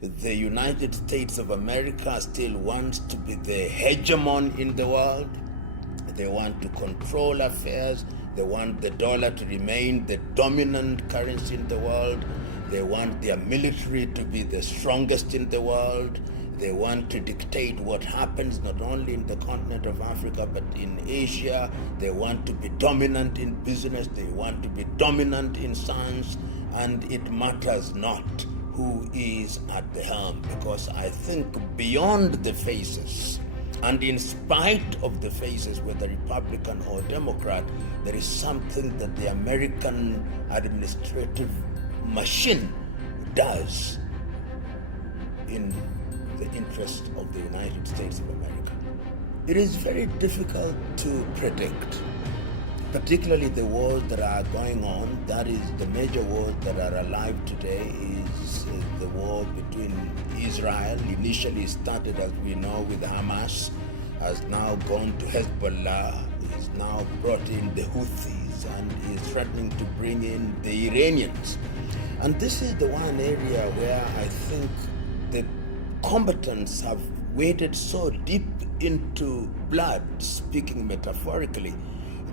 the United States of America still wants to be the hegemon in the world. They want to control affairs. They want the dollar to remain the dominant currency in the world. They want their military to be the strongest in the world. They want to dictate what happens not only in the continent of Africa but in Asia. They want to be dominant in business. They want to be dominant in science. And it matters not who is at the helm, because I think beyond the faces, and in spite of the faces, whether Republican or Democrat, there is something that the American administrative machine does in the interest of the United States of America. It is very difficult to predict, particularly the wars that are going on. That is, the major wars that are alive today is the war between Israel. Initially started, as we know, with Hamas, has now gone to Hezbollah, is now brought in the Houthis, and is threatening to bring in the Iranians. And this is the one area where I think the combatants have waded so deep into blood, speaking metaphorically,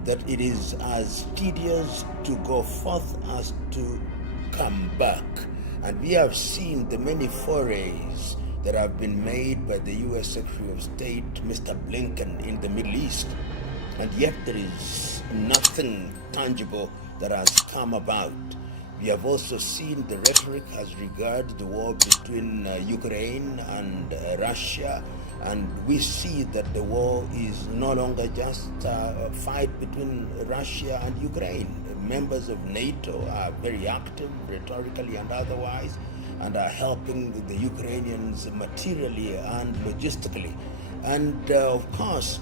that it is as tedious to go forth as to come back. And we have seen the many forays that have been made by the U.S. Secretary of State, Mr. Blinken, in the Middle East. And yet there is nothing tangible that has come about. We have also seen the rhetoric as regards the war between Ukraine and Russia, and we see that the war is no longer just a fight between Russia and Ukraine. Members of NATO are very active, rhetorically and otherwise, and are helping the Ukrainians materially and logistically. And of course,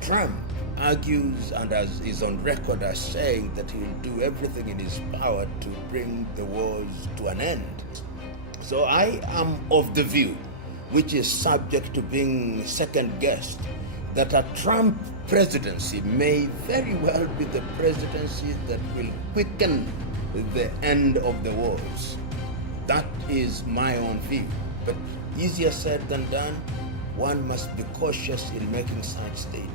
Trump argues and is on record as saying that he will do everything in his power to bring the wars to an end. So I am of the view, which is subject to being second-guessed, that a Trump presidency may very well be the presidency that will quicken the end of the wars. That is my own view. But easier said than done. One must be cautious in making such statements.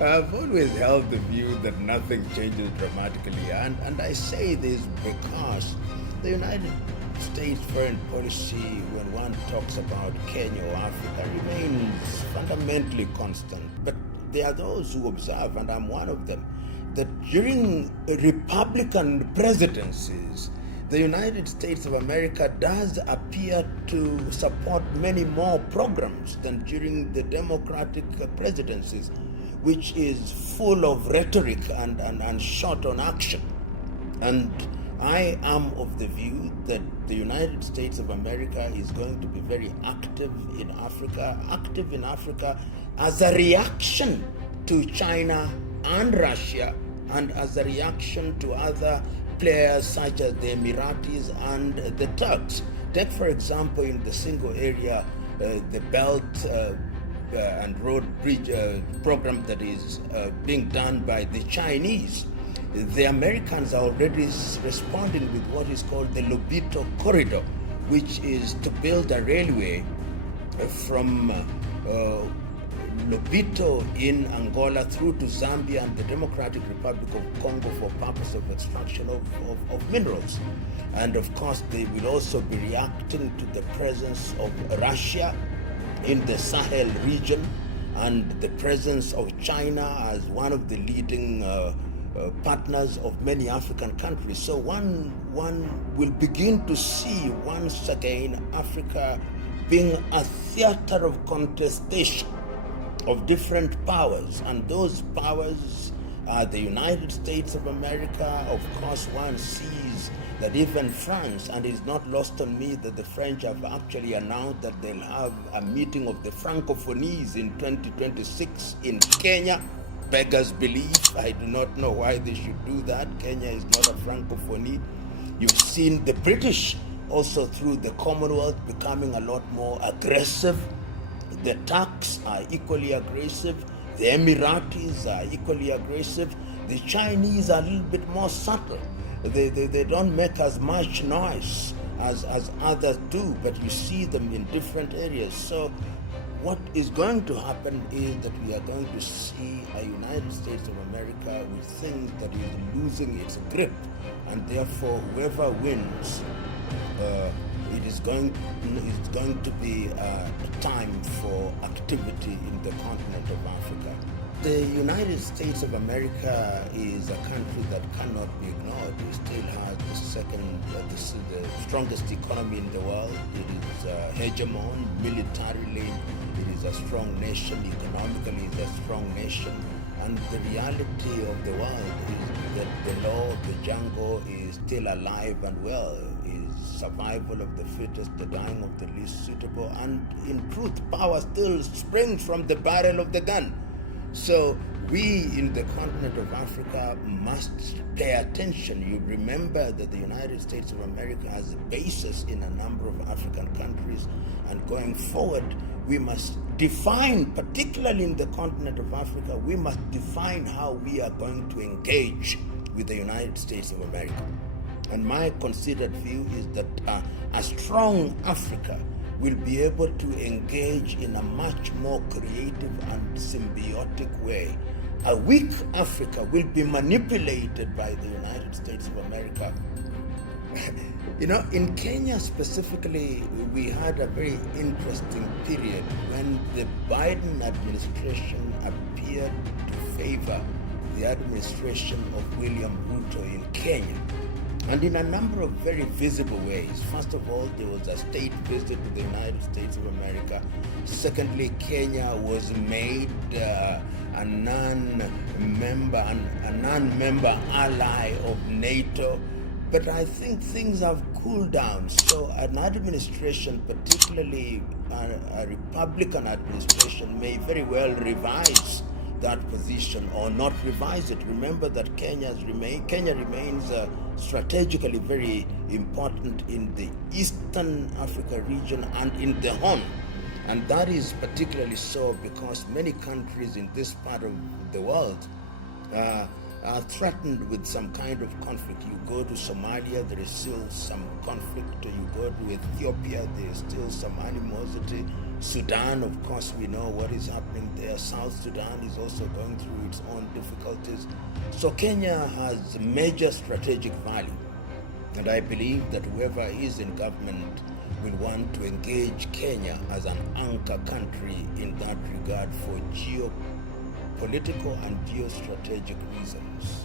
I've always held the view that nothing changes dramatically, and I say this because the United States foreign policy, when one talks about Kenya or Africa, remains fundamentally constant. But there are those who observe, and I'm one of them, that during Republican presidencies, the United States of America does appear to support many more programs than during the Democratic presidencies, which is full of rhetoric and short on action. And I am of the view that the United States of America is going to be very active in Africa as a reaction to China and Russia, and as a reaction to other players such as the Emiratis and the Turks. Take, for example, in the single area, the Belt and Road Bridge program that is being done by the Chinese. The Americans are already responding with what is called the Lobito Corridor, which is to build a railway from Lobito in Angola through to Zambia and the Democratic Republic of Congo for purpose of extraction of minerals. And of course, they will also be reacting to the presence of Russia in the Sahel region and the presence of China as one of the leading partners of many African countries. So one will begin to see once again Africa being a theater of contestation of different powers, and those powers are the United States of America. Of course, one sees that even France, and it's not lost on me that the French have actually announced that they'll have a meeting of the Francophonies in 2026 in Kenya. Beggars belief. I do not know why they should do that. Kenya is not a Francophonie. You've seen the British also through the Commonwealth becoming a lot more aggressive. The Turks are equally aggressive. The Emiratis are equally aggressive. The Chinese are a little bit more subtle. They don't make as much noise as others do, but you see them in different areas. So what is going to happen is that we are going to see a United States of America which thinks that it is losing its grip, and therefore whoever wins, it is going to be a time for activity in the continent of Africa. The United States of America is a country that cannot be ignored. It still has the strongest economy in the world. It is a hegemon militarily. It is a strong nation. Economically, it is a strong nation. And the reality of the world is that the law of the jungle is still alive and well. Is survival of the fittest, the dying of the least suitable. And in truth, power still springs from the barrel of the gun. So we in the continent of Africa must pay attention. You remember that the United States of America has a basis in a number of African countries, and going forward we must define, particularly in the continent of Africa, we must define how we are going to engage with the United States of America. And my considered view is that a strong Africa will be able to engage in a much more creative and symbiotic way. A weak Africa will be manipulated by the United States of America. In Kenya specifically, we had a very interesting period when the Biden administration appeared to favor the administration of William Ruto in Kenya. And in a number of very visible ways. First of all, there was a state visit to the United States of America. Secondly, Kenya was made a non-member ally of NATO. But I think things have cooled down. So an administration, particularly a Republican administration, may very well revise that position or not revise it. Remember that Kenya remains strategically very important in the Eastern Africa region and in the Horn. And that is particularly so because many countries in this part of the world are threatened with some kind of conflict. You go to Somalia, there is still some conflict. You go to Ethiopia, there is still some animosity. Sudan, of course, we know what is happening there. South Sudan is also going through its own difficulties. So Kenya has major strategic value. And I believe that whoever is in government will want to engage Kenya as an anchor country in that regard for geopolitical and geostrategic reasons.